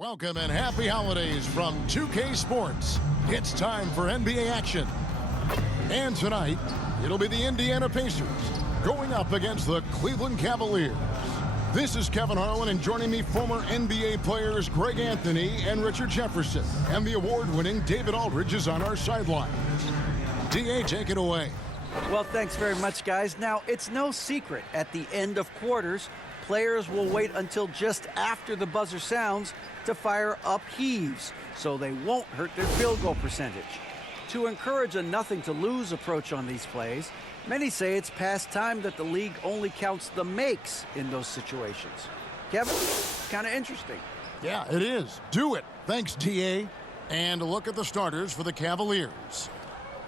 Welcome and happy holidays from 2K Sports. It's time for NBA action. And tonight, it'll be the Indiana Pacers going up against the Cleveland Cavaliers. This is Kevin Harlan, and joining me, former NBA players Greg Anthony and Richard Jefferson. And the award-winning David Aldridge is on our sidelines. DA, take it away. Well, thanks very much, guys. Now, it's no secret at the end of quarters, players will wait until just after the buzzer sounds to fire up heaves, so they won't hurt their field goal percentage. To encourage a nothing-to-lose approach on these plays, many say it's past time that the league only counts the makes in those situations. Kevin, kind of interesting. Yeah, it is. Do it. Thanks, TA. And a look at the starters for the Cavaliers.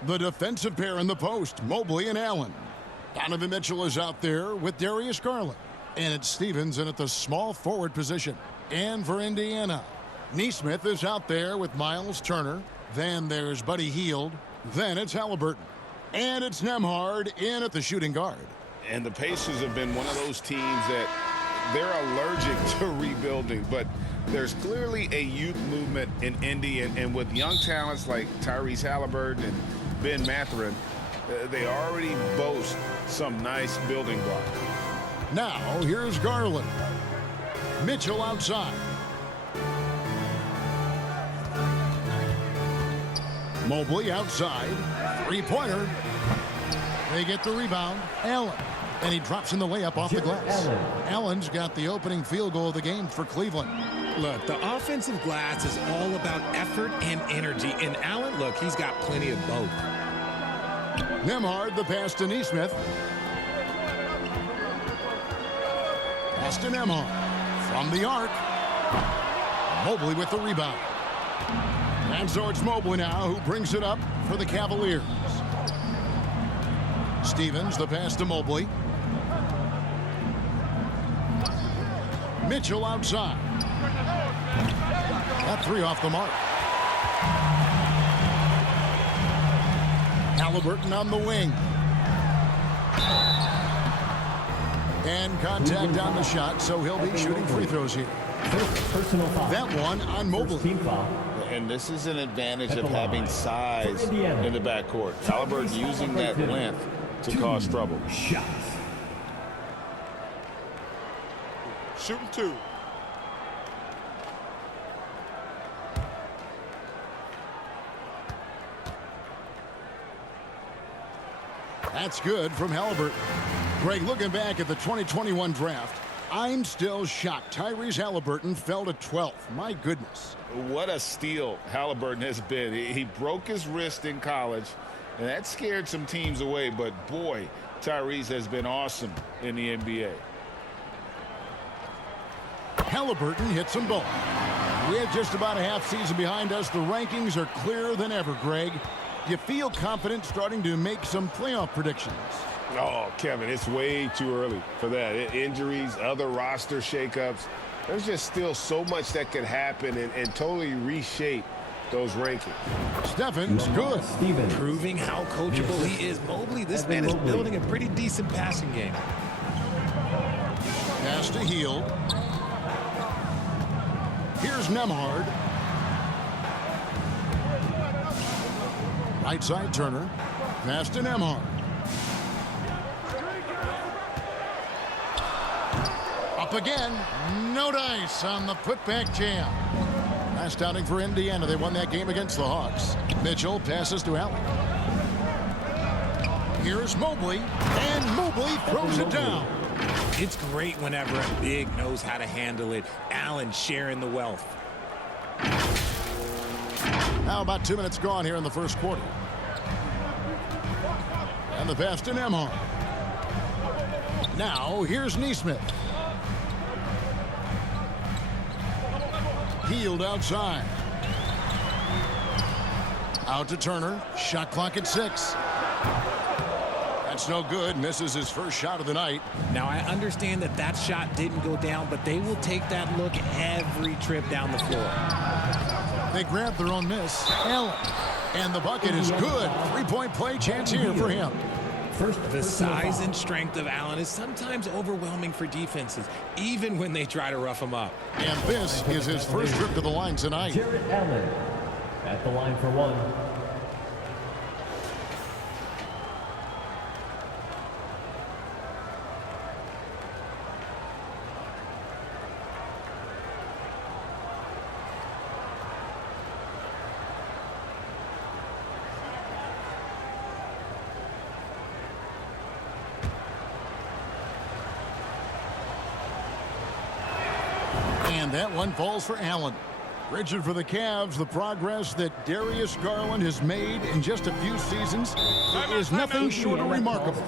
The defensive pair in the post, Mobley and Allen. Donovan Mitchell is out there with Darius Garland. And it's Stevens in at the small forward position. And for Indiana, Nesmith is out there with Miles Turner. Then there's Buddy Hield. Then it's Halliburton. And it's Nembhard in at the shooting guard. And the Pacers have been one of those teams that they're allergic to rebuilding, but there's clearly a youth movement in Indy, and with young talents like Tyrese Halliburton and Ben Mathurin, they already boast some nice building blocks. Now, here's Garland. Mitchell outside. Mobley outside. Three-pointer. They get the rebound. Allen. And he drops in the layup off the glass. Allen's got the opening field goal of the game for Cleveland. Look, the offensive glass is all about effort and energy. And Allen, look, he's got plenty of both. Nembhard, the pass to Nesmith. Pass to Nembhard. From the arc. Mobley with the rebound. And so it's Mobley now who brings it up for the Cavaliers. Stevens, the pass to Mobley. Mitchell outside. That three off the mark. Halliburton on the wing. And contact on the shot, so he'll be shooting free throws here. Personal foul. That one on Mobley. Team foul. And this is an advantage of having size in the backcourt. Halliburton using that length to cause trouble. Shots. Shooting two. That's good from Halliburton. Greg, looking back at the 2021 draft, I'm still shocked Tyrese Halliburton fell to 12th. My goodness. What a steal Halliburton has been. He broke his wrist in college, and that scared some teams away. But, boy, Tyrese has been awesome in the NBA. Halliburton hits them both. With just about a half season behind us, the rankings are clearer than ever, Greg. Do you feel confident starting to make some playoff predictions? Oh, Kevin, it's way too early for that. Injuries, other roster shakeups. There's just still so much that could happen and totally reshape those rankings. Stephens, good. Stevens. Proving how coachable he is. Mobley, this man is building a pretty decent passing game. Pass to Hield. Here's Nembhard. Right side Turner. Pass to Nembhard. Up again. No dice on the putback jam. Last outing for Indiana. They won that game against the Hawks. Mitchell passes to Allen. Here's Mobley. And Mobley throws it down. It's great whenever a big knows how to handle it. Allen sharing the wealth. Now about 2 minutes gone here in the first quarter. And the pass to Nembhard. Now here's Nesmith. Hield outside. Out to Turner. Shot clock at 6. That's no good. Misses his first shot of the night. Now, I understand that that shot didn't go down, but they will take that look every trip down the floor. They grab their own miss. Allen. And the bucket is good. Three-point play chance here for him. The size and strength of Allen is sometimes overwhelming for defenses, even when they try to rough him up. And this is his first trip to the line tonight. Jarrett Allen at the line for one. And that one falls for Allen. Rigid for the Cavs, the progress that Darius Garland has made in just a few seasons is nothing short of remarkable.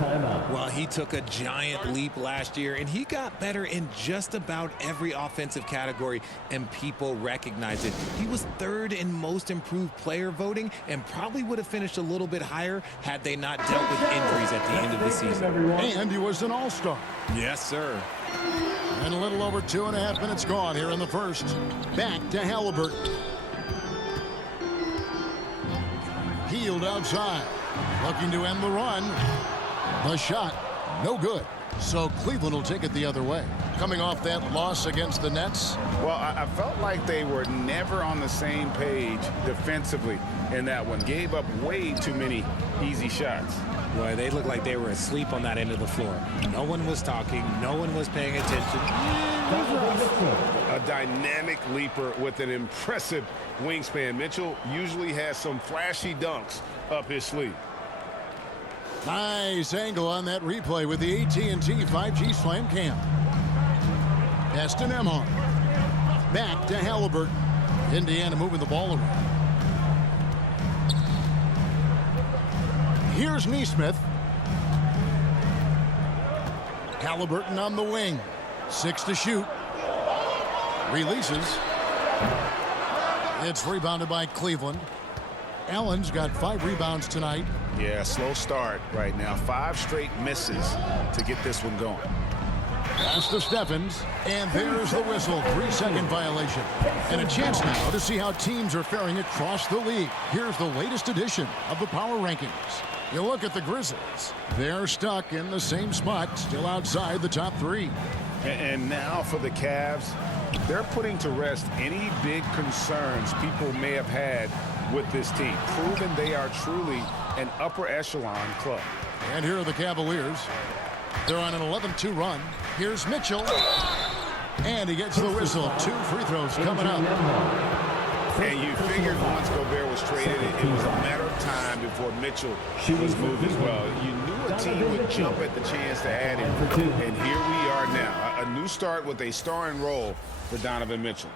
Well, he took a giant leap last year, and he got better in just about every offensive category, and people recognize it. He was third in most improved player voting and probably would have finished a little bit higher had they not dealt with injuries at the end of the season. And he was an all-star. Yes, sir. And a little over 2.5 minutes gone here in the first. Back to Halliburton. Healed outside. Looking to end the run. The shot, no good. So Cleveland will take it the other way. Coming off that loss against the Nets. Well, I felt like they were never on the same page defensively in that one. Gave up way too many easy shots. Boy, they looked like they were asleep on that end of the floor. No one was talking. No one was paying attention. A dynamic leaper with an impressive wingspan. Mitchell usually has some flashy dunks up his sleeve. Nice angle on that replay with the AT&T 5G Slam Cam. Pass to Nembhard. Back to Halliburton. Indiana moving the ball around. Here's Nesmith. Halliburton on the wing. 6 to shoot. Releases. It's rebounded by Cleveland. Allen's got 5 rebounds tonight. Yeah, slow start right now. 5 straight misses to get this one going. Pass to Stephens, and there's the whistle. 3-second violation. And a chance now to see how teams are faring across the league. Here's the latest edition of the Power Rankings. You look at the Grizzlies. They're stuck in the same spot, still outside the top 3. And now for the Cavs, they're putting to rest any big concerns people may have had with this team, proving they are truly an upper echelon club. And here are the Cavaliers. They're on an 11-2 run. Here's Mitchell. And he gets the whistle. 2 free throws coming up. And you figured once Gobert was traded, it was a matter of time before Mitchell was moved as well. You knew a team would jump at the chance to add him. And here we are now. A new start with a starring role for Donovan Mitchell.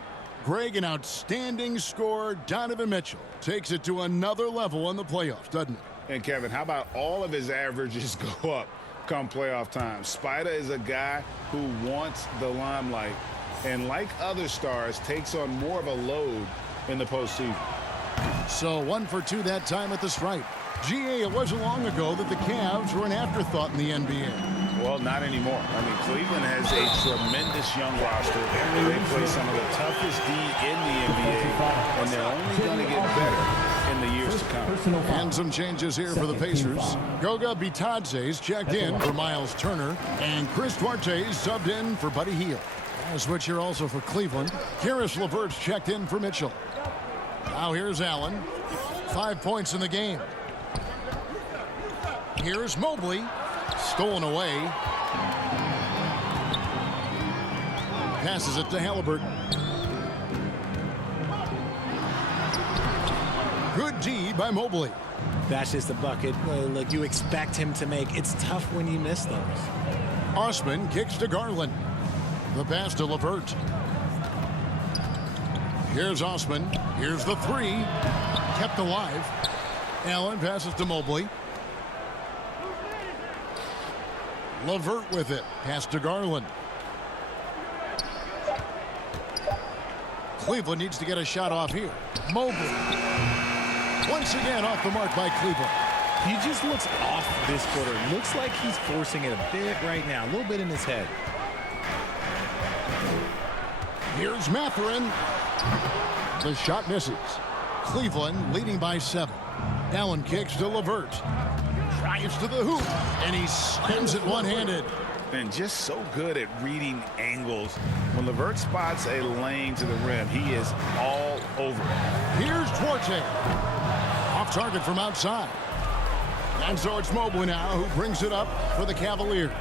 Greg, an outstanding scorer. Donovan Mitchell takes it to another level in the playoffs, doesn't it? And Kevin, how about all of his averages go up come playoff time? Spider is a guy who wants the limelight, and like other stars, takes on more of a load in the postseason. So 1 for 2 that time at the stripe. GA, it wasn't long ago that the Cavs were an afterthought in the NBA. Well, not anymore. I mean, Cleveland has a tremendous young roster. They play some of the toughest D in the NBA, and they're only going to get better in the years to come. And some changes here for the Pacers. Goga Bitadze's checked in for Miles Turner, and Chris Duarte's subbed in for Buddy Hield. A switch here also for Cleveland. Karis LeVert's checked in for Mitchell. Now here's Allen. 5 points in the game. Here's Mobley. Stolen away. Passes it to Halliburton. Good D by Mobley. That's just a bucket. Look, you expect him to make. It's tough when you miss those. Osman kicks to Garland. The pass to LeVert. Here's Osman. Here's the 3. Kept alive. Allen passes to Mobley. LeVert with it. Pass to Garland. Cleveland needs to get a shot off here. Mobley. Once again off the mark by Cleveland. He just looks off this quarter. Looks like he's forcing it a bit right now. A little bit in his head. Here's Mathurin. The shot misses. Cleveland leading by 7. Allen kicks to LeVert. Drives to the hoop, and he slams it one-handed. And just so good at reading angles. When LeVert spots a lane to the rim, he is all over it. Here's Duarte. Off target from outside. And so it's Mobley now who brings it up for the Cavaliers.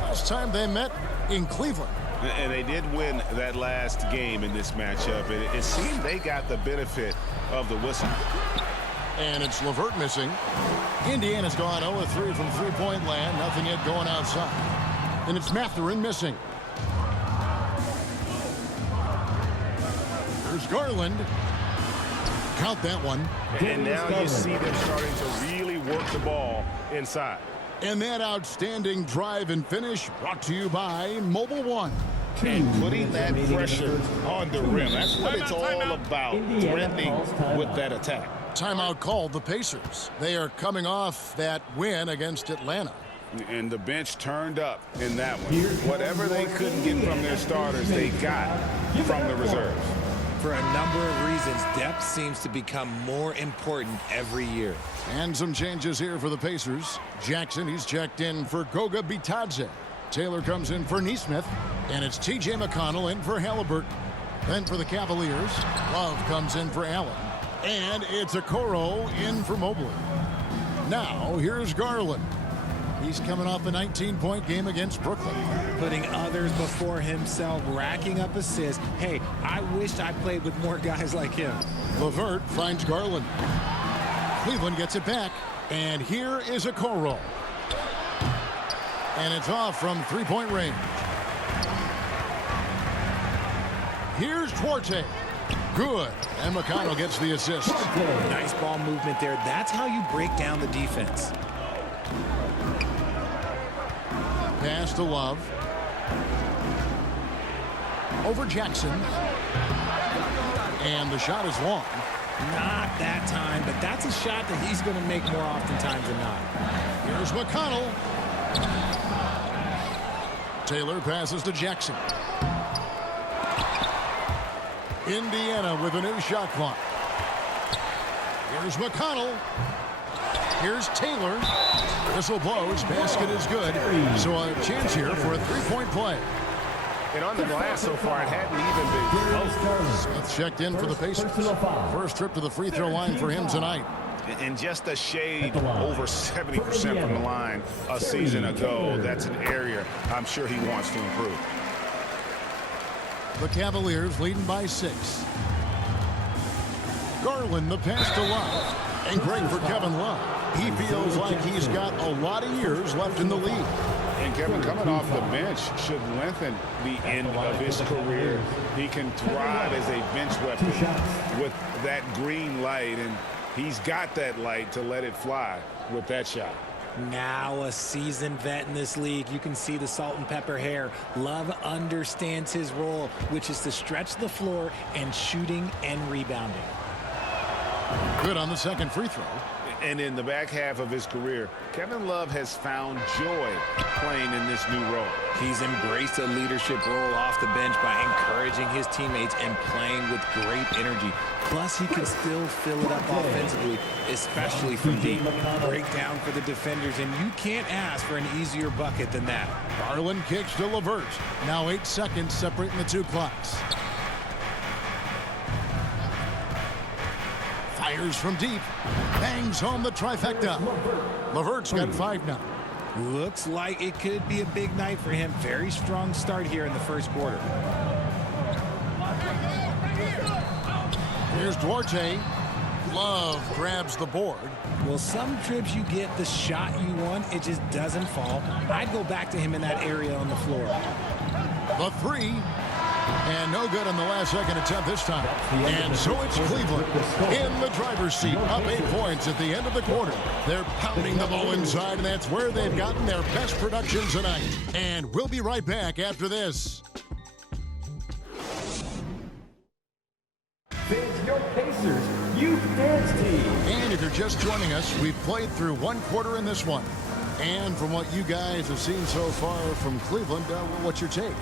Last time they met in Cleveland. And they did win that last game in this matchup. It seemed they got the benefit of the whistle. And it's LeVert missing. Indiana's gone 0-3 from three-point land. Nothing yet going outside. And it's Mathurin missing. There's Garland. Count that one. And now you see them starting to really work the ball inside. And that outstanding drive and finish brought to you by Mobile One. And putting that pressure on the rim. That's what it's all about, threatening with that attack. Timeout called the Pacers. They are coming off that win against Atlanta. And the bench turned up in that one. Whatever they couldn't get from their starters, they got from the reserves. For a number of reasons, depth seems to become more important every year. And some changes here for the Pacers. Jackson, he's checked in for Goga Bitadze. Taylor comes in for Nesmith. And it's T.J. McConnell in for Halliburton. Then for the Cavaliers, Love comes in for Allen. And it's Okoro in for Mobley. Now, here's Garland. He's coming off a 19-point game against Brooklyn. Putting others before himself, racking up assists. Hey, I wished I played with more guys like him. LeVert finds Garland. Cleveland gets it back. And here is Okoro. And it's off from three-point range. Here's Duarte. Good. And McConnell gets the assist. Nice ball movement there. That's how you break down the defense. Pass to Love. Over Jackson. And the shot is long. Not that time, but that's a shot that he's going to make more oftentimes than not. Here's McConnell. Taylor passes to Jackson. Indiana with a new shot clock. Here's McConnell. Here's Taylor. Whistle blows. Basket is good. So a chance here for a three-point play. And on the glass so far, it hadn't even been close. Smith checked in for the Pacers. First trip to the free throw line for him tonight. And just a shade over 70% from the line a season ago. That's an area I'm sure he wants to improve. The Cavaliers leading by 6. Garland, the pass to Love. And great for Kevin Love. He feels like he's got a lot of years left in the league. And Kevin, coming off the bench should lengthen the end of his career. He can thrive as a bench weapon with that green light, and he's got that light to let it fly with that shot. Now a seasoned vet in this league. You can see the salt and pepper hair. Love understands his role, which is to stretch the floor and shooting and rebounding. Good on the second free throw. And in the back half of his career, Kevin Love has found joy playing in this new role. He's embraced a leadership role off the bench by encouraging his teammates and playing with great energy. Plus, he can still fill it up offensively, especially from deep. Breakdown for the defenders, and you can't ask for an easier bucket than that. Garland kicks to LeVert. Now 8 seconds separating the two clocks. Fires from deep. Bangs home the trifecta. LeVert's got 5 now. Looks like it could be a big night for him. Very strong start here in the first quarter. Here's Duarte. Love grabs the board. Well, some trips you get the shot you want, it just doesn't fall. I'd go back to him in that area on the floor. The 3. And no good on the last second attempt this time. And so it's Cleveland in the driver's seat, up 8 points at the end of the quarter. They're pounding the ball inside, and that's where they've gotten their best production tonight. And we'll be right back after this. It's your Pacers Youth Dance Team. And if you're just joining us, we've played through 1 quarter in this one. And from what you guys have seen so far from Cleveland, what's your take?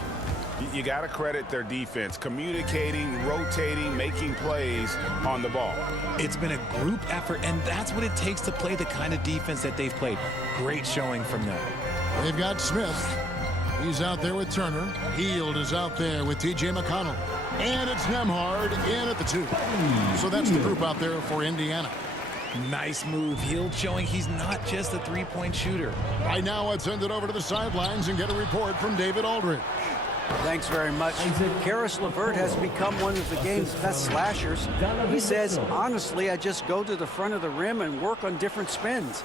You got to credit their defense, communicating, rotating, making plays on the ball. It's been a group effort, and that's what it takes to play the kind of defense that they've played. Great showing from them. They've got Smith. He's out there with Turner. Hield is out there with T.J. McConnell. And it's Nembhard in at the 2. So that's the group out there for Indiana. Nice move. Hield showing he's not just a three-point shooter. Right now, let's send it over to the sidelines and get a report from David Aldridge. Thanks very much. Karis LeVert has become one of the game's best slashers. He says, honestly, I just go to the front of the rim and work on different spins.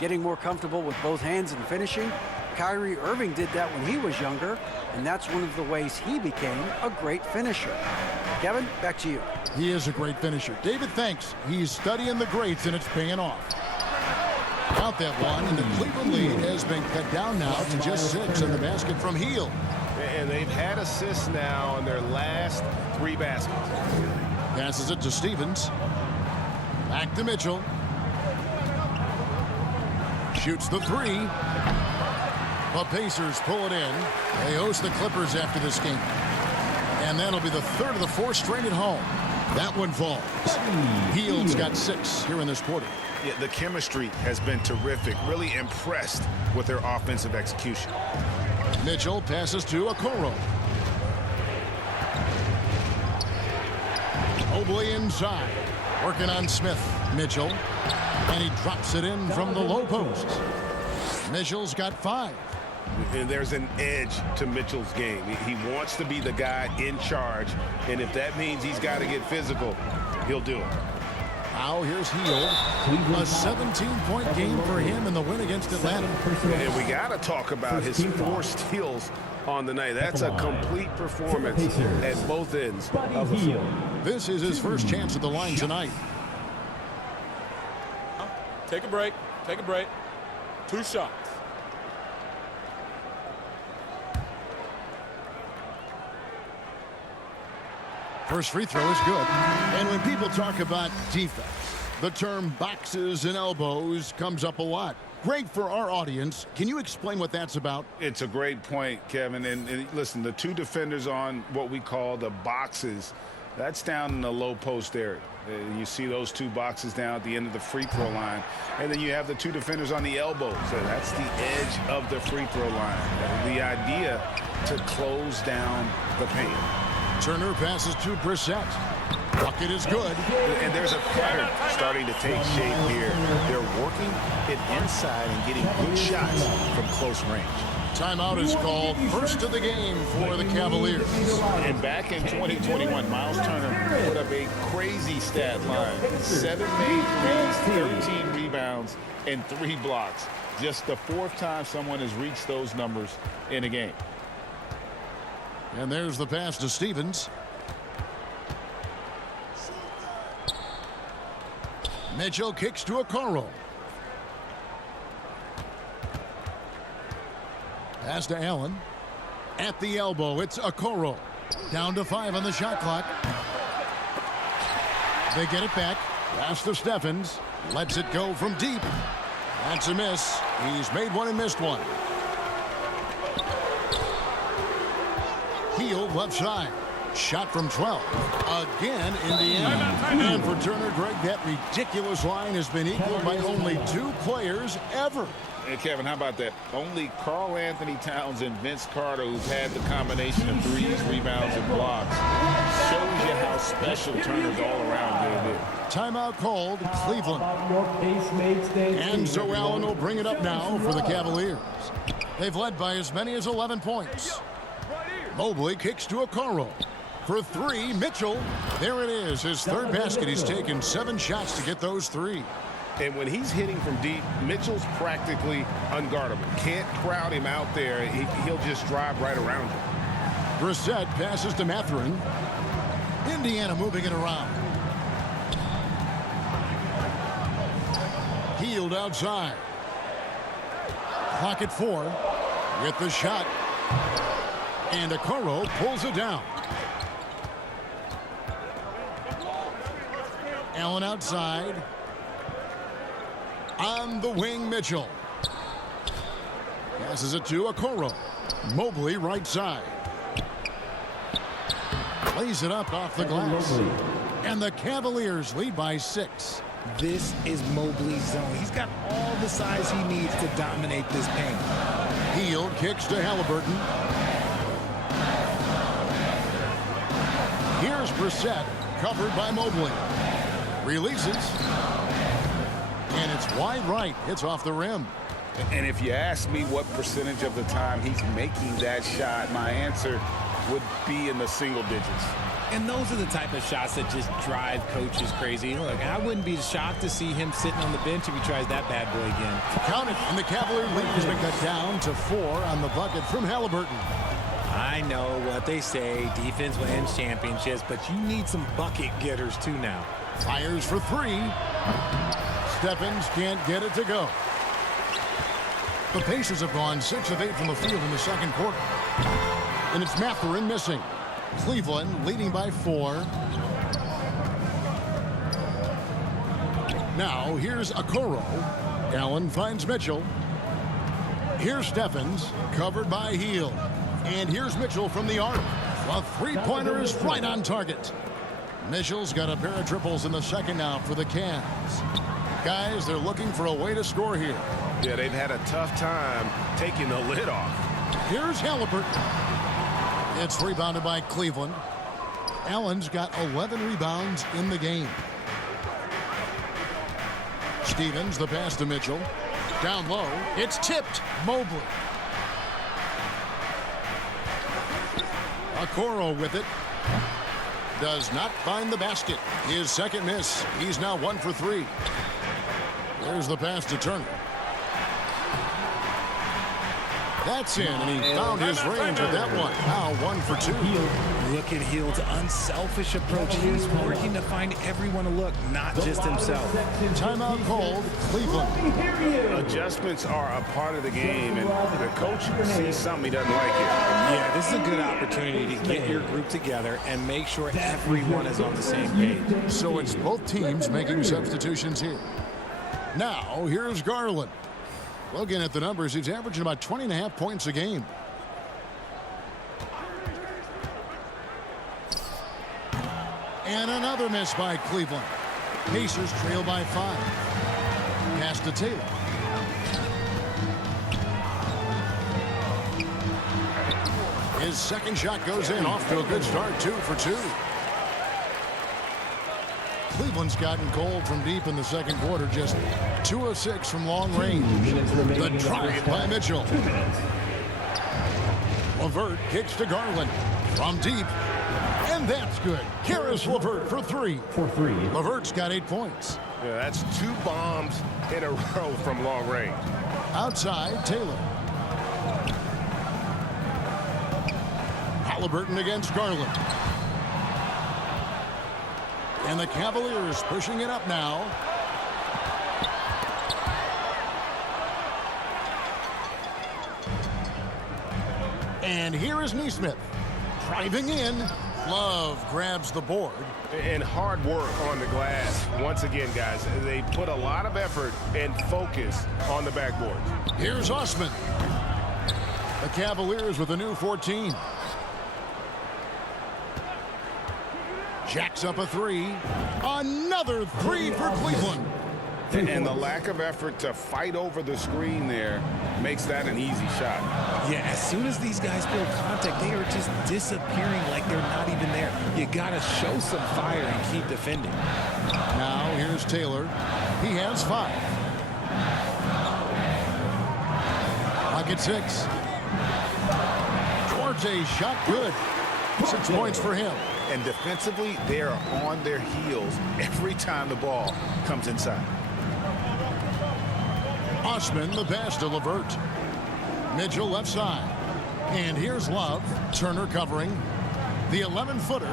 Getting more comfortable with both hands and finishing. Kyrie Irving did that when he was younger, and that's one of the ways he became a great finisher. Kevin, back to you. He is a great finisher. David, thanks. He's studying the greats, and it's paying off. Out that one, and the Cleveland lead has been cut down now to just 6 on the basket from Hield. And they've had assists now in their last 3 baskets. Passes it to Stevens. Back to Mitchell. Shoots the 3. The Pacers pull it in. They host the Clippers after this game. And that'll be the 3rd of the 4th straight at home. That one falls. Hield's got 6 here in this quarter. Yeah, the chemistry has been terrific. Really impressed with their offensive execution. Mitchell passes to Okoro. Mobley inside. Working on Smith. Mitchell. And he drops it in from the low post. Mitchell's got 5. And there's an edge to Mitchell's game. He wants to be the guy in charge. And if that means he's got to get physical, he'll do it. Now here's Hield. A 17-point game for him in the win against Atlanta. And we got to talk about his 4 steals on the night. That's a complete performance at both ends of the floor. This is his first chance at the line tonight. Take a break. Take a break. 2 shots. First free throw is good. And when people talk about defense, the term boxes and elbows comes up a lot. Great for our audience. Can you explain what that's about? It's a great point, Kevin. And listen, the 2 defenders on what we call the boxes, that's down in the low post area. You see those 2 boxes down at the end of the free throw line. And then you have the 2 defenders on the elbows. So that's the edge of the free throw line. The idea to close down the paint. Turner passes to Brissett. Bucket is good. And there's a pattern starting to take shape here. They're working it inside and getting good shots from close range. Timeout is called. First of the game for the Cavaliers. And back in 2021, Miles Turner put up a crazy stat line. 7 made threes, 13 rebounds, and 3 blocks. Just the 4th time someone has reached those numbers in a game. And there's the pass to Stevens. Mitchell kicks to Okoro. Pass to Allen. At the elbow, it's Okoro. Down to 5 on the shot clock. They get it back. Pass to Steffens. Lets it go from deep. That's a miss. He's made one and missed one. Hield left side. Shot from 12. Again, Indiana. And for Turner, Greg, that ridiculous line has been equaled by only 2 players ever. Hey, Kevin, how about that? Only Karl Anthony Towns and Vince Carter, who've had the combination of threes, rebounds, and blocks. Shows you how special Turner's all around there. Timeout called, Cleveland. And so Allen will bring it up now for the Cavaliers. They've led by as many as 11 points. Mobley kicks to Okoro. For 3, Mitchell. There it is, his 3rd basket. He's taken 7 shots to get those 3. And when he's hitting from deep, Mitchell's practically unguardable. Can't crowd him out there. He'll just drive right around him. Brissett passes to Mathurin. Indiana moving it around. Hield outside. Clock at 4. With the shot. And Okoro pulls it down. Allen outside. On the wing, Mitchell. Passes it to Okoro. Mobley right side. Lays it up off the glass. And the Cavaliers lead by 6. This is Mobley's zone. He's got all the size he needs to dominate this paint. Hield kicks to Halliburton. Here's Brissett, covered by Mobley. Releases. And it's wide right. It's off the rim. And if you ask me what percentage of the time he's making that shot, my answer would be in the single digits. And those are the type of shots that just drive coaches crazy. Look, I wouldn't be shocked to see him sitting on the bench if he tries that bad boy again. Count it, and the Cavalier leaders make that down to 4 on the bucket from Halliburton. I know what they say, defense wins championships, but you need some bucket getters too now. Fires for 3. Stephens can't get it to go. The Pacers have gone 6 of 8 from the field in the second quarter. And it's Mathurin missing. Cleveland leading by 4. Now here's Okoro. Allen finds Mitchell. Here's Stephens, covered by Hield. And here's Mitchell from the arc. The three-pointer is right on target. Mitchell's got a pair of triples in the second now for the Cavs. Guys, they're looking for a way to score here. Yeah, they've had a tough time taking the lid off. Here's Halliburton. It's rebounded by Cleveland. Allen's got 11 rebounds in the game. Stevens, the pass to Mitchell. Down low. It's tipped. Mobley. Okoro with it. Does not find the basket. His second miss. He's now 1 for 3. There's the pass to Turner. That's in, and he found his range with that one. Now 1 for 2. Look at Hield's unselfish approach. He's working to find everyone to look, not just himself. Timeout called, Cleveland. Adjustments are a part of the game, and the coach sees something he doesn't like here. Yeah, this is a good opportunity to get your group together and make sure everyone is on the same page. So it's both teams making substitutions here. Now, here's Garland. Looking at the numbers, he's averaging about 20.5 points a game. And another miss by Cleveland. Pacers trail by 5. Pass to Taylor. His second shot goes in, off to a good start, 2 for 2. Cleveland's gotten cold from deep in the second quarter, just 2 of 6 from long range. The drive by Mitchell. LeVert kicks to Garland from deep, and that's good. Karis LeVert for 3. LeVert's got 8 points. Yeah, that's 2 bombs in a row from long range. Outside, Taylor. Halliburton against Garland. And the Cavaliers pushing it up now. And here is Neesmith. Driving in. Love grabs the board. And hard work on the glass. Once again, guys, they put a lot of effort and focus on the backboard. Here's Osman. The Cavaliers with a new 14. Jacks up a 3. Another 3 for Cleveland. And the lack of effort to fight over the screen there makes that an easy shot. Yeah, as soon as these guys feel contact, they are just disappearing like they're not even there. You got to show some fire and keep defending. Now here's Taylor. He has 5. Pocket 6. Duarte's shot good. 6 points for him. And defensively, they are on their heels every time the ball comes inside. Osman, the pass to LeVert. Mitchell left side. And here's Love. Turner covering. The 11-footer.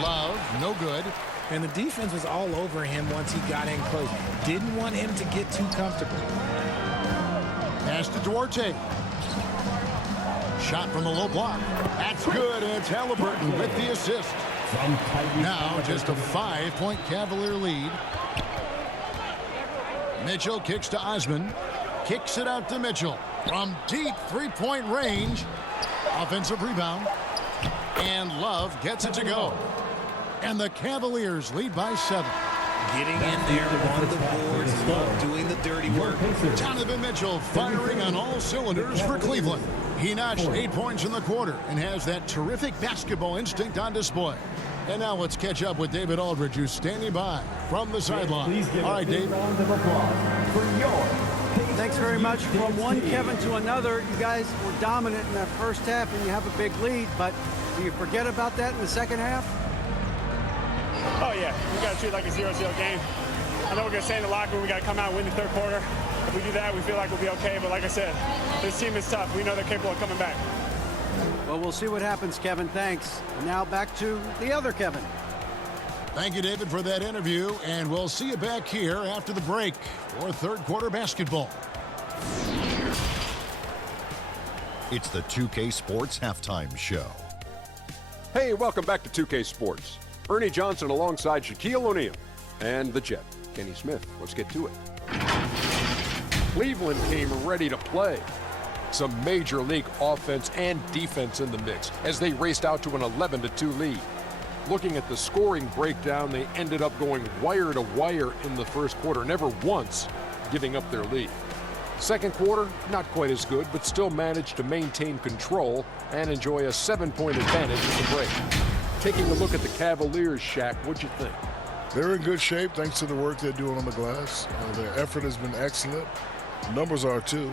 Love, no good. And the defense was all over him once he got in close. Didn't want him to get too comfortable. Pass to Duarte. Shot from the low block. That's good, and it's Halliburton with the assist. Now just a 5-point Cavalier lead. Mitchell kicks to Osman. Kicks it out to Mitchell. From deep 3-point range. Offensive rebound. And Love gets it to go. And the Cavaliers lead by 7. Getting in there on the boards, Love doing the dirty work. Donovan Mitchell firing on all cylinders for Cleveland. He notched 8 points in the quarter and has that terrific basketball instinct on display. And now let's catch up with David Aldridge, who's standing by from the sideline. All right, Dave. Thanks very much. From one Kevin to another, you guys were dominant in that first half, and you have a big lead. But do you forget about that in the second half? Oh, yeah. We got to treat it like a 0-0 game. I know we're going to stay in the locker room. We got to come out and win the third quarter. If we do that, we feel like we'll be okay. But like I said, this team is tough. We know they're capable of coming back. Well, we'll see what happens, Kevin. Thanks. And now back to the other Kevin. Thank you, David, for that interview. And we'll see you back here after the break for third quarter basketball. It's the 2K Sports Halftime Show. Hey, welcome back to 2K Sports. Ernie Johnson alongside Shaquille O'Neal and the Jet, Kenny Smith. Let's get to it. Cleveland came ready to play. Some major league offense and defense in the mix as they raced out to an 11-2 lead. Looking at the scoring breakdown, they ended up going wire to wire in the first quarter, never once giving up their lead. Second quarter, not quite as good, but still managed to maintain control and enjoy a 7-point advantage at the break. Taking a look at the Cavaliers, Shaq, what'd you think? They're in good shape thanks to the work they're doing on the glass. Their effort has been excellent. Numbers are too.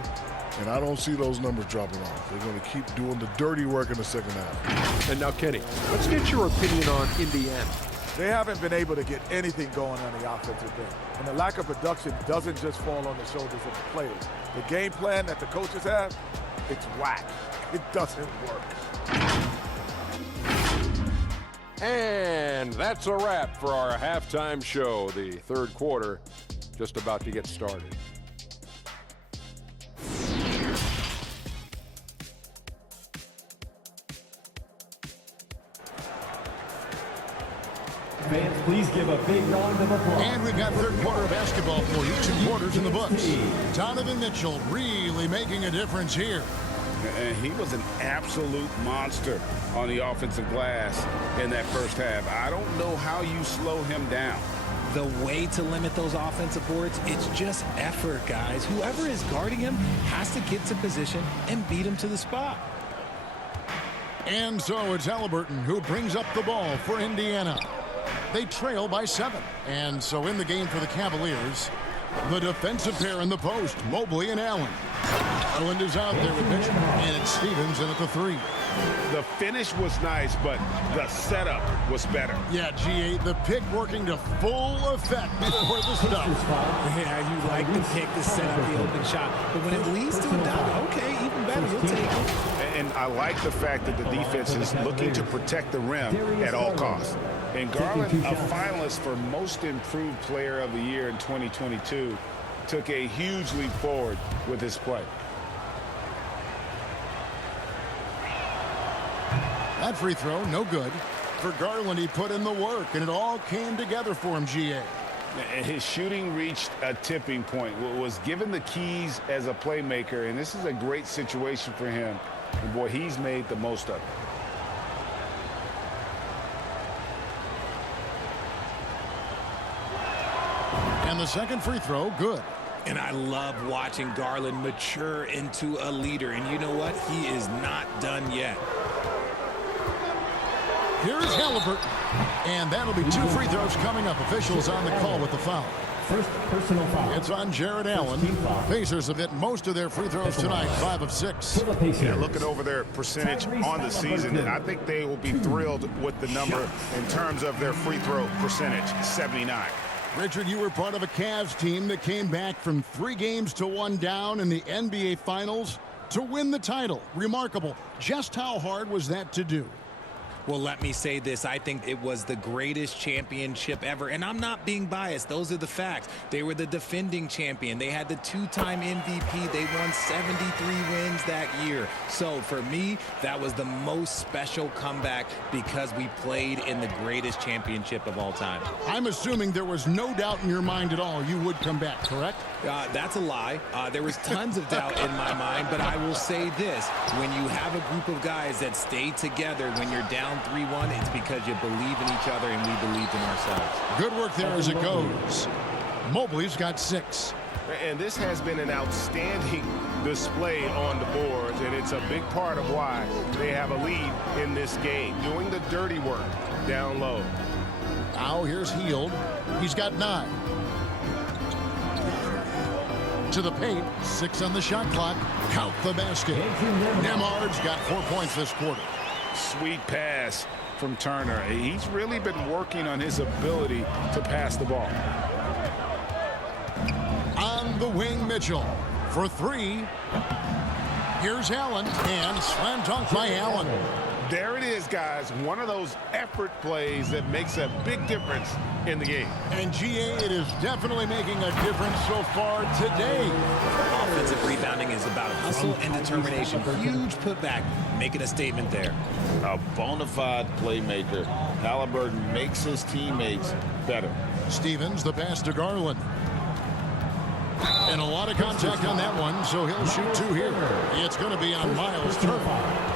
And I don't see those numbers dropping off. They're going to keep doing the dirty work in the second half. And now, Kenny, let's get your opinion on Indiana. They haven't been able to get anything going on the offensive end. And the lack of production doesn't just fall on the shoulders of the players. The game plan that the coaches have, it's whack. It doesn't work. And that's a wrap for our halftime show. The third quarter just about to get started. Fans, please give a big round of applause. And we've got third quarter basketball for you. 2 quarters in the books. Donovan Mitchell really making a difference here. And he was an absolute monster on the offensive glass in that first half. I don't know how you slow him down. The way to limit those offensive boards, it's just effort, guys. Whoever is guarding him has to get to position and beat him to the spot. And so it's Halliburton who brings up the ball for Indiana. They trail by 7. And so in the game for the Cavaliers, the defensive pair in the post, Mobley and Allen. Garland is out there with Mitchell, and it's Stevens in at the 3. The finish was nice, but the setup was better. Yeah, G8, the pick working to full effect before the stop. Yeah, you like the pick to set up the open shot. But when it leads to a dunk, okay, even better, you'll take it. And I like the fact that the defense is looking to protect the rim at all costs. And Garland, a finalist for Most Improved Player of the Year in 2022, took a huge leap forward with his play. That free throw, no good. For Garland, he put in the work, and it all came together for him, GA. His shooting reached a tipping point, was given the keys as a playmaker, and this is a great situation for him. And boy, he's made the most of it. And the second free throw, good. And I love watching Garland mature into a leader. And you know what? He is not done yet. Here's Halliburton. And that'll be 2 free throws coming up. Officials on the call with the foul. First personal foul. It's on Jared Allen. Pacers have hit most of their free throws tonight, 5 of 6. Yeah, looking over their percentage on the season, I think they will be thrilled with the number in terms of their free throw percentage, 79. Richard, you were part of a Cavs team that came back from 3 games to 1 down in the NBA Finals to win the title. Remarkable. Just how hard was that to do? Well, let me say this. I think it was the greatest championship ever. And I'm not being biased. Those are the facts. They were the defending champion. They had the 2-time MVP. They won 73 wins that year. So for me, that was the most special comeback because we played in the greatest championship of all time. I'm assuming there was no doubt in your mind at all you would come back, correct? That's a lie. There was tons of doubt in my mind, but I will say this. When you have a group of guys that stay together when you're down down 3-1, it's because you believe in each other and we believed in ourselves. Good work there as it goes. Mobley's got 6. And this has been an outstanding display on the boards, and it's a big part of why they have a lead in this game, doing the dirty work down low. Now here's Hield. He's got 9. To the paint, 6 on the shot clock. Count the basket. Nemhard's got 4 points this quarter. Sweet pass from Turner. He's really been working on his ability to pass the ball. On the wing, Mitchell for 3. Here's Allen, and slam dunk by Allen. There it is, guys. One of those effort plays that makes a big difference in the game. And GA, it is definitely making a difference so far today. Offensive rebounding is about hustle and determination. Huge putback, making a statement there. A bona fide playmaker. Halliburton makes his teammates better. Stevens, the pass to Garland. And a lot of contact on that one, so he'll shoot 2 here. It's going to be on Miles Turner.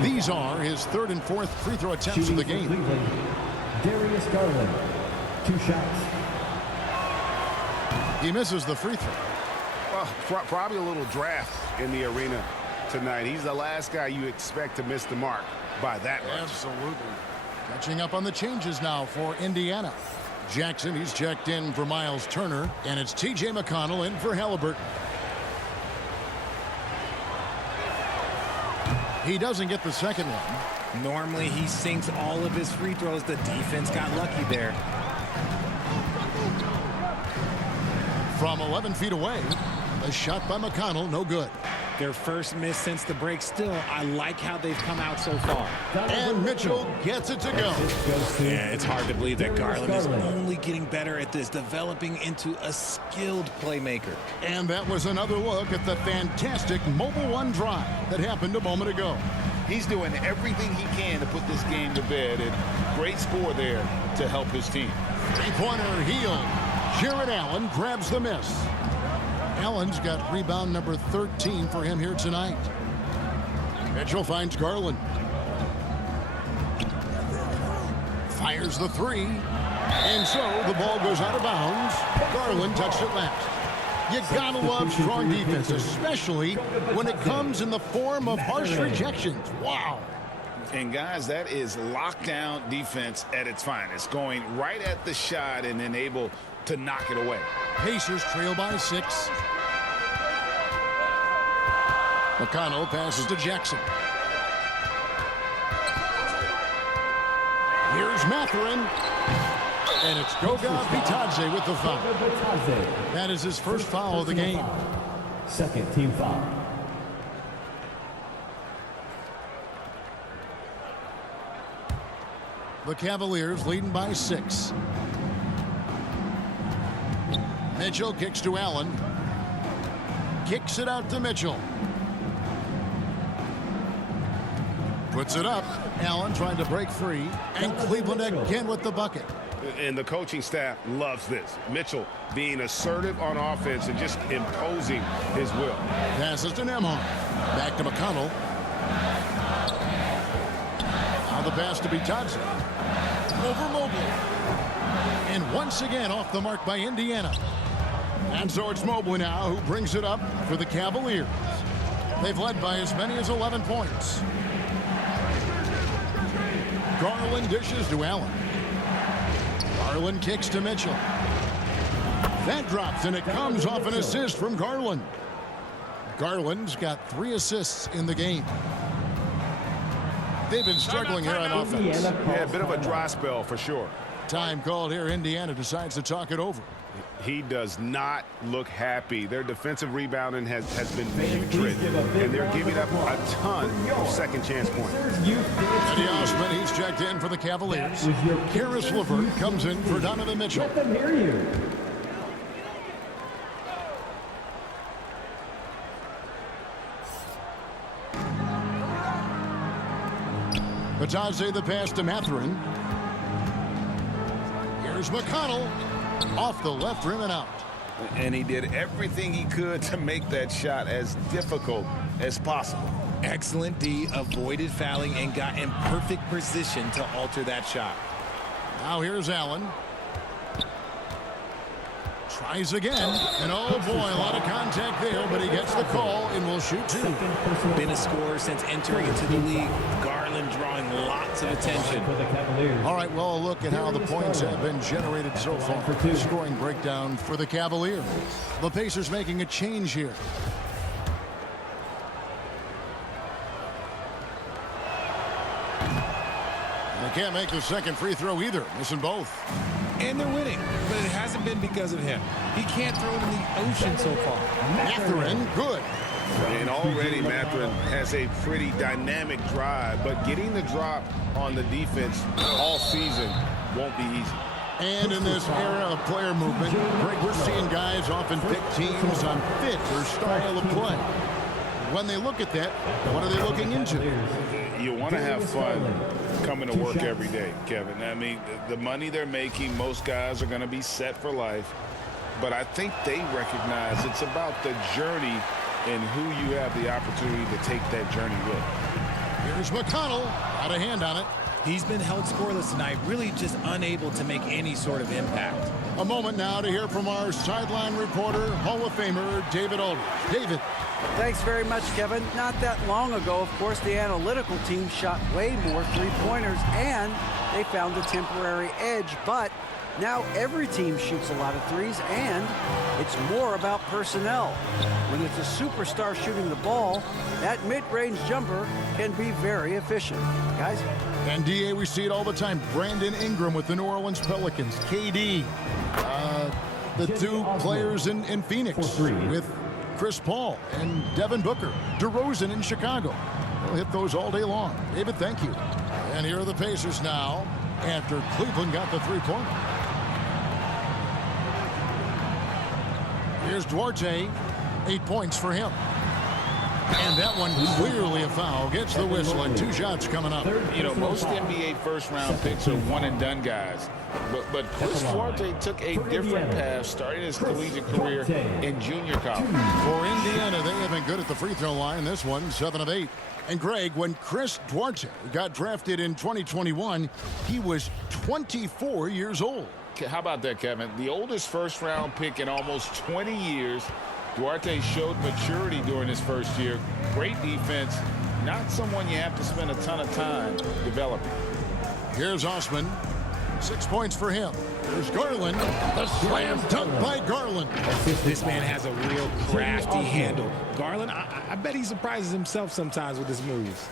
These are his 3rd and 4th free throw attempts of the game. Darius Garland, 2 shots. He misses the free throw. Well, probably a little draft in the arena tonight. He's the last guy you expect to miss the mark by that much. Absolutely. Catching up on the changes now for Indiana. Jackson, he's checked in for Miles Turner, and it's T.J. McConnell in for Halliburton. He doesn't get the second one. Normally, he sinks all of his free throws. The defense got lucky there. From 11 feet away, a shot by McConnell, no good. Their first miss since the break. Still, I like how they've come out so far. And Mitchell gets it to go. Yeah, it's hard to believe that Garland is only getting better at this, developing into a skilled playmaker. And that was another look at the fantastic Mobile One drive that happened a moment ago. He's doing everything he can to put this game to bed, and great score there to help his team. 3-pointer Hield. Jared Allen grabs the miss. Allen's got rebound number 13 for him here tonight. Mitchell finds Garland. Fires the 3. And so the ball goes out of bounds. Garland touched it last. You gotta love strong defense, especially when it comes in the form of harsh rejections. Wow. And guys, that is lockdown defense at its finest, going right at the shot and then able to knock it away. Pacers trail by 6. McConnell passes to Jackson. Here's Mathurin. And it's Goga Bitadze with the foul. That is his first foul of the game. Second team foul. The Cavaliers leading by 6. Mitchell kicks to Allen. Kicks it out to Mitchell. Puts it up. Allen trying to break free. And Cleveland again with the bucket. And the coaching staff loves this. Mitchell being assertive on offense and just imposing his will. Passes to Nemhard. Back to McConnell. Now the pass to Bitadze. Over Mobley. And once again off the mark by Indiana. And so it's Mobley now who brings it up for the Cavaliers. They've led by as many as 11 points. Garland dishes to Allen. Garland kicks to Mitchell. That drops, and it comes off an assist from Garland. Garland's got 3 assists in the game. They've been struggling here on offense. Yeah, a bit of a dry spell for sure. Time called here. Indiana decides to talk it over. He does not look happy. Their defensive rebounding has been putrid, and they're giving up a ton of second chance points. Eddie Osman, he's checked in for the Cavaliers. Karis LeVert comes in for Donovan Mitchell. Let them hear you. Bitadze the pass to Mathurin. Here's McConnell. Off the left rim and out. And he did everything he could to make that shot as difficult as possible. Excellent D, avoided fouling and got in perfect position to alter that shot. Now here's Allen. Tries again, and oh boy, a lot of contact there, but he gets the call and will shoot two. Been a scorer since entering into the league. Garland drawing lots of attention. For the Cavaliers. All right, well, a look at how the points have been generated so far. Scoring breakdown for the Cavaliers. The Pacers making a change here. They can't make the second free throw either, missing both. And they're winning, but it hasn't been because of him. He can't throw it in the ocean so far. Mathurin, good. And already Mathurin has a pretty dynamic drive, but getting the drop on the defense all season won't be easy. And in this era of player movement, Greg, we're seeing guys often pick teams on fit or style of play. When they look at that, what are they looking into? You want to have fun coming to work every day, Kevin. I mean, the money they're making, most guys are going to be set for life. But I think they recognize it's about the journey and who you have the opportunity to take that journey with. Here's McConnell, got a hand on it. He's been held scoreless tonight, really just unable to make any sort of impact. A moment now to hear from our sideline reporter, Hall of Famer David Aldridge. David. Thanks very much, Kevin. Not that long ago, of course, the analytical team shot way more three-pointers, and they found a temporary edge. But now every team shoots a lot of threes, and it's more about personnel. When it's a superstar shooting the ball, that mid-range jumper can be very efficient. Guys? And DA, we see it all the time. Brandon Ingram with the New Orleans Pelicans. KD, the two players in Phoenix with Chris Paul and Devin Booker. DeRozan in Chicago. We'll hit those all day long. David, thank you. And here are the Pacers now after Cleveland got the three-pointer. Here's Duarte. 8 points for him. And that one clearly a foul. Gets the whistle and 2 shots coming up. You know, most NBA first-round picks are one-and-done guys. But Chris Duarte took a different path starting his collegiate career in junior college. For Indiana, they have been good at the free throw line. This one, 7 of 8. And Greg, when Chris Duarte got drafted in 2021, he was 24 years old. How about that, Kevin? The oldest first-round pick in almost 20 years. Duarte showed maturity during his first year. Great defense. Not someone you have to spend a ton of time developing. Here's Osman. 6 points for him. Here's Garland. The slam dunk by Garland. This man has a real crafty handle. Garland, I bet he surprises himself sometimes with his moves.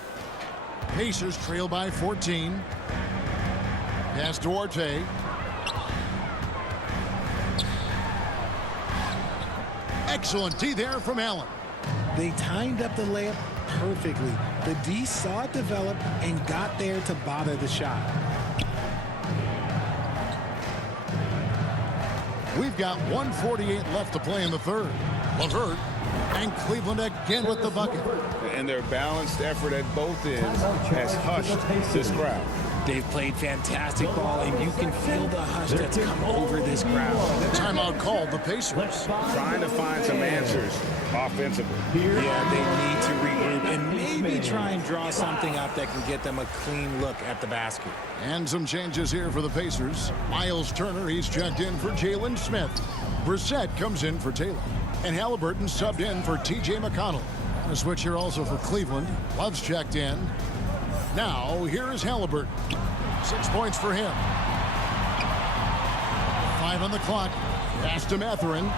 Pacers trail by 14. Pass Duarte. Excellent D there from Allen. They timed up the layup perfectly. The D saw it develop and got there to bother the shot. We've got 1:48 left to play in the third. LeVert and Cleveland again with the bucket. And their balanced effort at both ends has hushed this crowd. They've played fantastic ball, and you can feel the hush that's come over this crowd. Timeout called the Pacers. Trying to find some answers offensively. Yeah, they need to regroup and maybe try and draw something up that can get them a clean look at the basket. And some changes here for the Pacers. Miles Turner, he's checked in for Jalen Smith. Brissett comes in for Taylor. And Halliburton subbed in for T.J. McConnell. A switch here also for Cleveland. Love's checked in. Now, here is Halliburton. 6 points for him. 5 on the clock. Pass to Mathurin.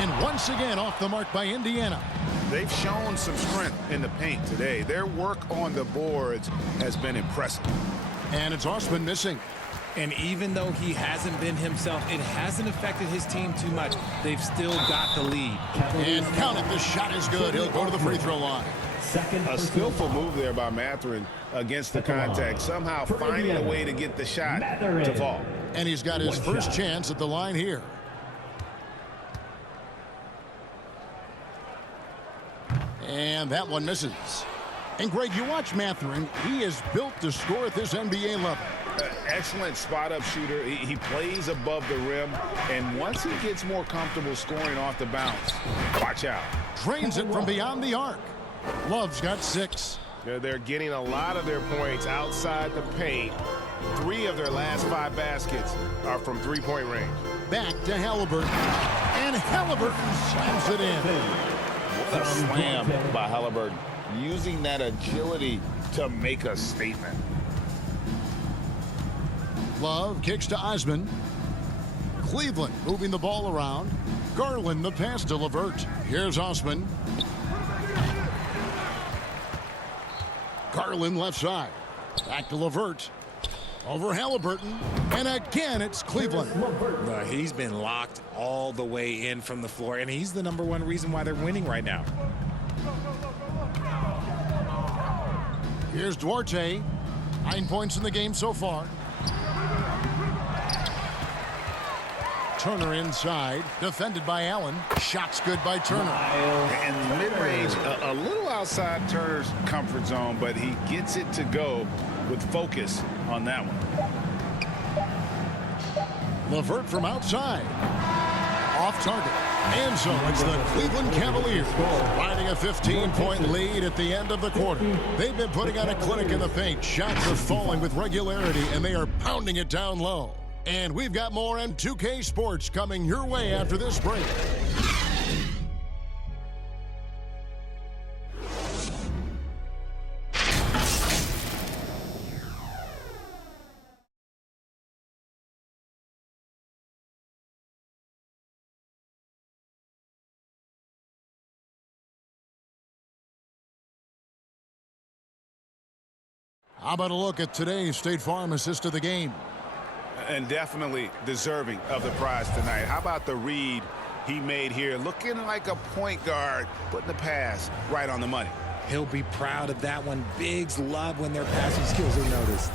And once again off the mark by Indiana. They've shown some strength in the paint today. Their work on the boards has been impressive. And it's Osman missing. And even though he hasn't been himself, it hasn't affected his team too much. They've still got the lead. And count it, the shot is good. He'll go to the free throw line. A skillful move there by Mathurin against the contact. Somehow finding a way to get the shot to fall. And he's got his first chance at the line here. And that one misses. And Greg, you watch Mathurin. He is built to score at this NBA level. Excellent spot-up shooter. He plays above the rim, and once he gets more comfortable scoring off the bounce, watch out. Drains it from beyond the arc. Love's got 6. They're getting a lot of their points outside the paint. 3 of their last 5 baskets are from three-point range. Back to Halliburton. And Halliburton slams it in. What a slam by Halliburton. Using that agility to make a statement. Love kicks to Osman. Cleveland moving the ball around. Garland the pass to LeVert. Here's Osman. Garland left side. Back to LeVert. Over Halliburton. And again, it's Cleveland. He's been locked all the way in from the floor, and he's the #1 reason why they're winning right now. Here's Duarte. 9 points in the game so far. Turner inside. Defended by Allen. Shots good by Turner. And mid-range, a little outside Turner's comfort zone, but he gets it to go with focus on that one. LeVert from outside. Off target. And so it's the Cleveland Cavaliers riding a 15-point lead at the end of the quarter. They've been putting on a clinic in the paint. Shots are falling with regularity, and they are pounding it down low. And we've got more on 2K Sports coming your way after this break. How about a look at today's State Farm assist of the game? And definitely deserving of the prize tonight. How about the read he made here? Looking like a point guard, putting the pass right on the money. He'll be proud of that one. Bigs love when their passing skills are noticed.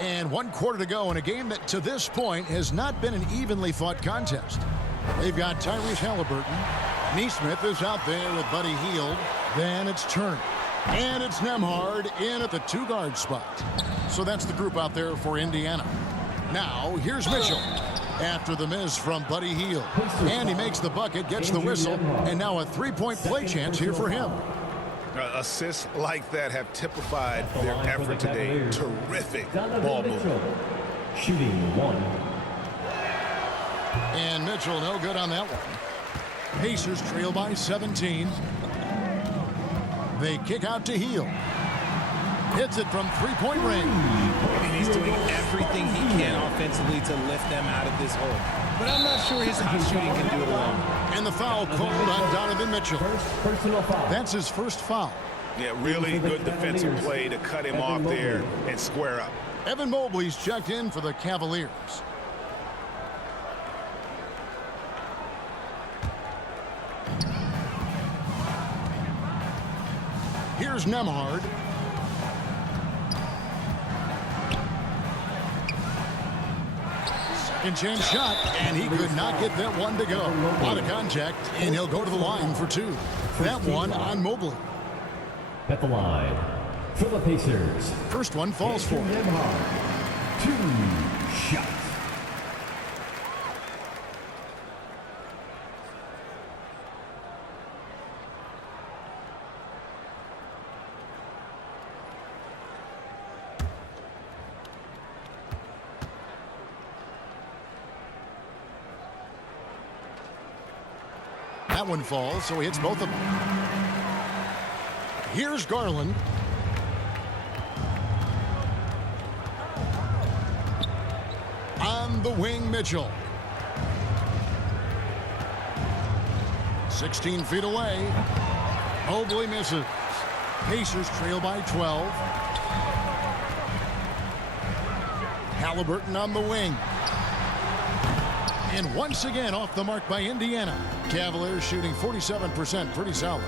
And 1 quarter to go in a game that to this point has not been an evenly fought contest. They've got Tyrese Halliburton. Neesmith is out there with Buddy Hield. Then it's Turner. And it's Nembhard in at the 2-guard spot. So that's the group out there for Indiana. Now, here's Mitchell. After the miss from Buddy Hield. And he makes the bucket, gets the whistle, and now a 3-point play chance here for him. Assists like that have typified their effort today. Terrific ball movement. Shooting 1. And Mitchell no good on that one. Pacers trail by 17. They kick out to Hield. Hits it from 3-point range. And he's doing everything he can offensively to lift them out of this hole. But I'm not sure his hot shooting can do it alone. And the foul called on Donovan Mitchell. Personal foul. That's his first foul. Yeah, really good defensive play to cut him off there and square up. Evan Mobley's checked in for the Cavaliers. Here's Nembhard. Second chance shot, and he could not get that one to go. A lot of contact, and he'll go to the line for 2. That one on Mobley. At the line for the Pacers. First one falls for him. 2 shots. That one falls, so he hits both of them. Here's Garland. On the wing, Mitchell. 16 feet away. Mobley misses. Pacers trail by 12. Halliburton on the wing. And once again off the mark by Indiana. Cavaliers shooting 47%, pretty solid.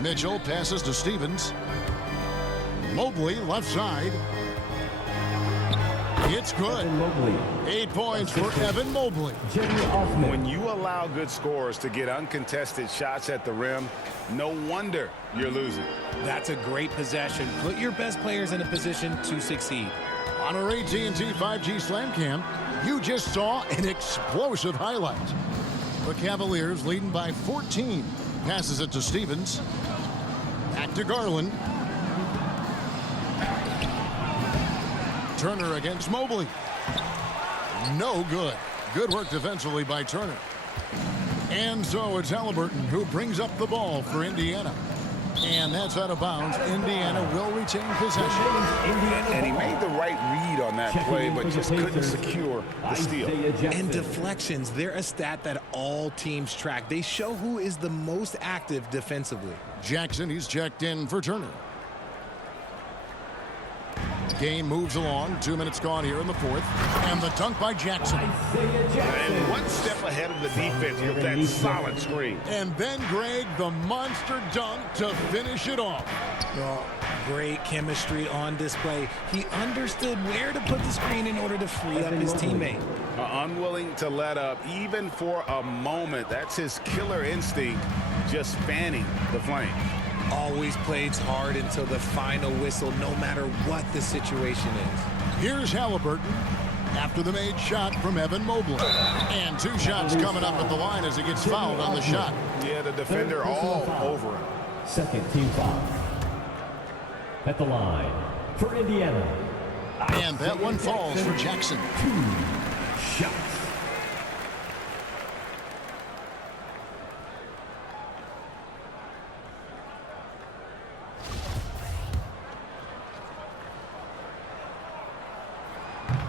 Mitchell passes to Stevens. Mobley left side. It's good. 8 points for Evan Mobley. When you allow good scorers to get uncontested shots at the rim, no wonder you're losing. That's a great possession. Put your best players in a position to succeed. On our AT&T 5G Slam Cam, you just saw an explosive highlight. The Cavaliers leading by 14. Passes it to Stevens. Back to Garland. Turner against Mobley. No good. Good work defensively by Turner. And so it's Halliburton who brings up the ball for Indiana. And that's out of bounds. Indiana will retain possession. And he made the right read on that play, but just couldn't secure the steal. And deflections, they're a stat that all teams track. They show who is the most active defensively. Jackson, he's checked in for Turner. Game moves along. 2 minutes gone here in the fourth. And the dunk by Jackson. And one step ahead of the defense with that solid screen. And then, Greg, the monster dunk to finish it off. Oh, great chemistry on display. He understood where to put the screen in order to free up his teammate. Unwilling to let up, even for a moment. That's his killer instinct, just fanning the flame. Always plays hard until the final whistle, no matter what the situation is. Here's Halliburton after the made shot from Evan Mobley. And 2 shots coming up at the line as he gets fouled on the shot. Yeah, the defender all over him. Second team foul. At the line for Indiana. And that one falls for Jackson. 2 shots.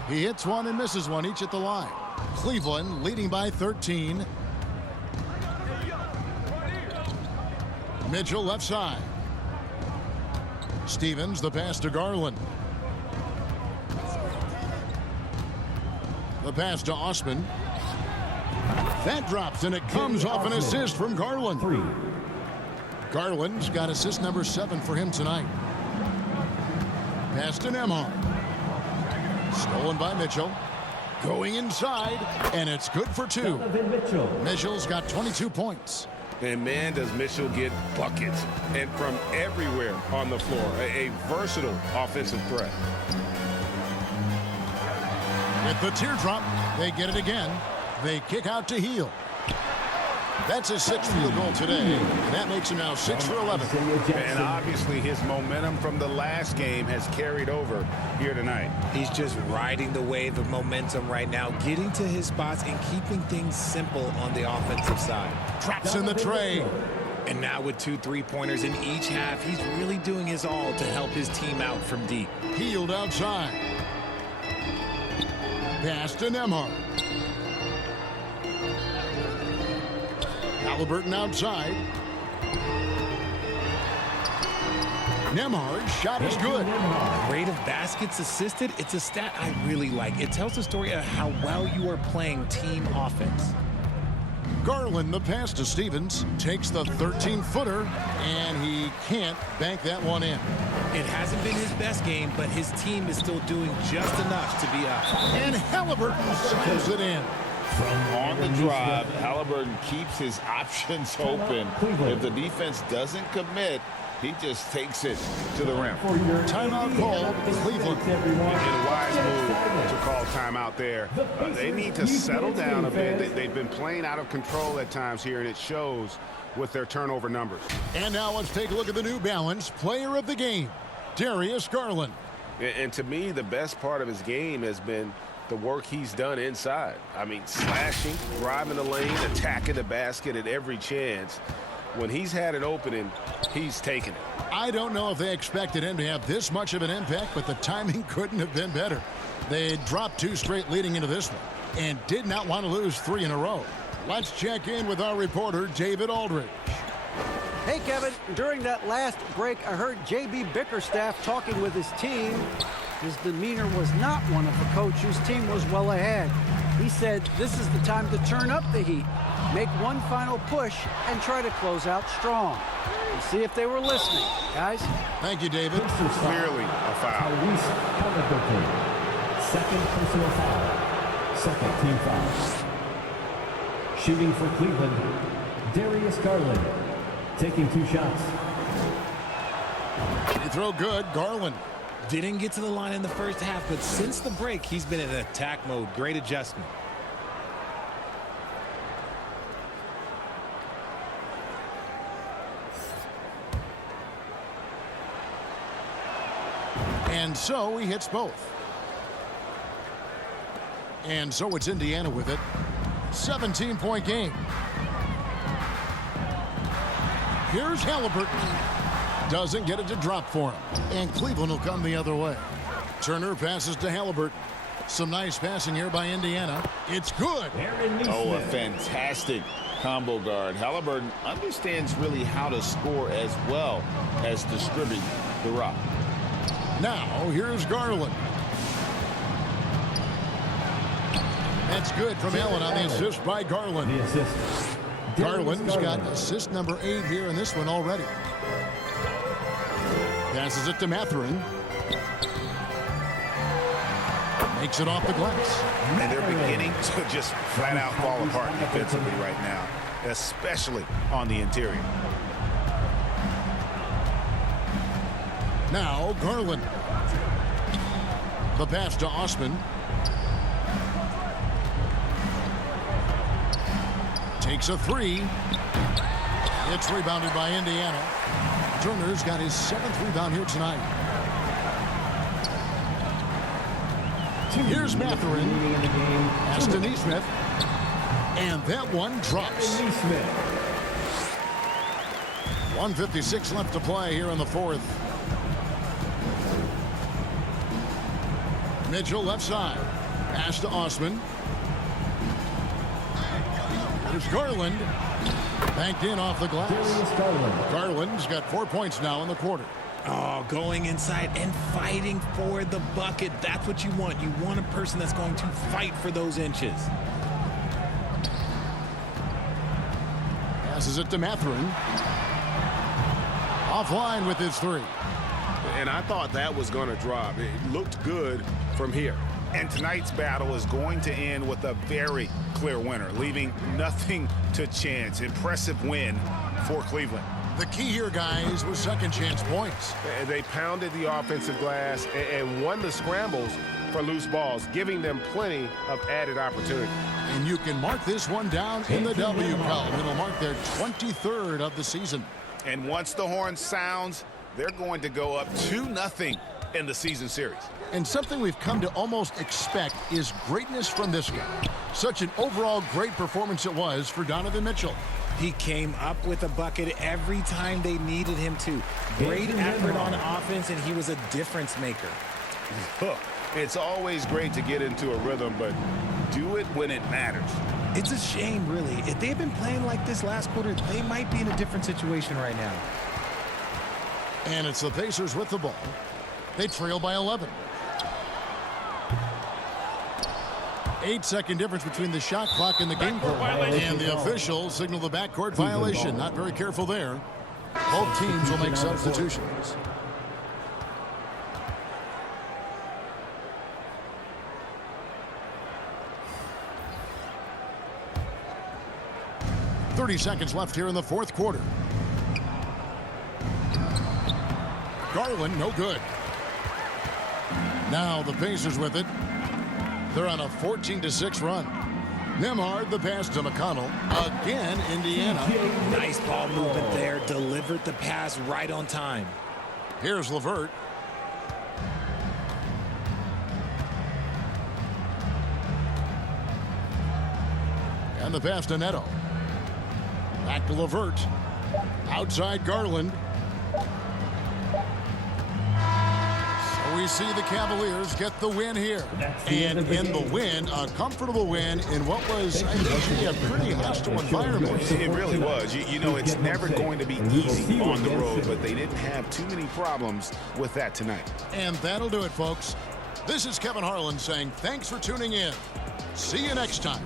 He hits one and misses one, each at the line. Cleveland leading by 13. Mitchell left side. Stevens, the pass to Garland. The pass to Osman. That drops, and it comes off an assist from Garland. 3. Garland's got assist number 7 for him tonight. Pass to Nembhard. Stolen by Mitchell. Going inside, and it's good for 2. Mitchell's got 22 points. And man, does Mitchell get buckets, and from everywhere on the floor. A versatile offensive threat. With the teardrop, they get it again. They kick out to Heel. That's his 6th field goal today, and that makes him now 6 for 11. And obviously his momentum from the last game has carried over here tonight. He's just riding the wave of momentum right now, getting to his spots and keeping things simple on the offensive side. Traps in the tray. And now with 2 3-pointers in each half, he's really doing his all to help his team out from deep. Healed outside. Pass to Nembhard. Halliburton outside. Nembhard's shot is good. Rate of baskets assisted, it's a stat I really like. It tells the story of how well you are playing team offense. Garland, the pass to Stevens, takes the 13-footer, and he can't bank that one in. It hasn't been his best game, but his team is still doing just enough to be up. And Halliburton slams it in. On the drive, Halliburton keeps his options open. If the defense doesn't commit, he just takes it to the rim. Timeout called, Cleveland. And a wise move to call timeout there. They need to settle down a bit. They've been playing out of control at times here, and it shows with their turnover numbers. And now let's take a look at the New Balance player of the game, Darius Garland. And to me, the best part of his game has been the work he's done inside. I mean, slashing, driving the lane, attacking the basket at every chance. When he's had an opening, he's taken it. I don't know if they expected him to have this much of an impact, but the timing couldn't have been better. They dropped 2 straight leading into this one and did not want to lose 3 in a row. Let's check in with our reporter, David Aldridge. Hey, Kevin, during that last break, I heard J.B. Bickerstaff talking with his team. His demeanor was not one of the coach whose team was well ahead. He said this is the time to turn up the heat, make one final push, and try to close out strong. We'll see if they were listening, guys. Thank you, David. Clearly a foul. Second personal foul. Second team foul. Shooting for Cleveland, Darius Garland. Taking 2 shots. Free throw good, Garland. Didn't get to the line in the first half, but since the break, he's been in attack mode. Great adjustment. And so he hits both. And so it's Indiana with it. 17-point game. Here's Halliburton. Doesn't get it to drop for him. And Cleveland will come the other way. Turner passes to Halliburton. Some nice passing here by Indiana. It's good. Oh, a fantastic combo guard. Halliburton understands really how to score as well as distribute the rock. Now, here's Garland. That's good from Allen on the assist by Garland. The assist. Garland's got assist number 8 here in this one already. Passes it to Mathurin. Makes it off the glass. And they're beginning to just flat out fall apart defensively right now, especially on the interior. Now, Garland. The pass to Osman. Takes a 3. It's rebounded by Indiana. Turner's got his 7th rebound here tonight. Here's Mathurin. Pass to Neesmith. And that one drops. 1:56 left to play here in the 4th. Mitchell left side. Pass to Osman. There's Garland. Banked in off the glass. Garland's got 4 points now in the quarter. Oh, going inside and fighting for the bucket. That's what you want. You want a person that's going to fight for those inches. Passes it to Mathurin. Offline with his 3. And I thought that was going to drop. It looked good from here. And tonight's battle is going to end with a very clear winner, leaving nothing to chance. Impressive win for Cleveland. The key here, guys, was second chance points. They pounded the offensive glass and won the scrambles for loose balls, giving them plenty of added opportunity. And you can mark this one down in the W column. It'll mark their 23rd of the season. And once the horn sounds, they're going to go up 2-0 in the season series. And something we've come to almost expect is greatness from this guy. Such an overall great performance it was for Donovan Mitchell. He came up with a bucket every time they needed him to. Great effort on offense, and he was a difference maker. It's always great to get into a rhythm, but do it when it matters. It's a shame, really. If they had been playing like this last quarter, they might be in a different situation right now. And it's the Pacers with the ball. They trail by 11. 8-second difference between the shot clock and the game clock. And the officials signal the backcourt violation. Not very careful there. Both teams will make substitutions. .30 seconds left here in the 4th quarter. Garland, no good. Now the Pacers with it. They're on a 14-6 run. Nembhard, the pass to McConnell. Again, Indiana. Nice ball movement there. Delivered the pass right on time. Here's LeVert. And the pass to Neto. Back to LeVert. Outside Garland. We see the Cavaliers get the win here. And in the win, a comfortable win in what was actually a pretty hostile environment. It really was. You know, it's never going to be easy on the road, but they didn't have too many problems with that tonight. And that'll do it, folks. This is Kevin Harlan saying thanks for tuning in. See you next time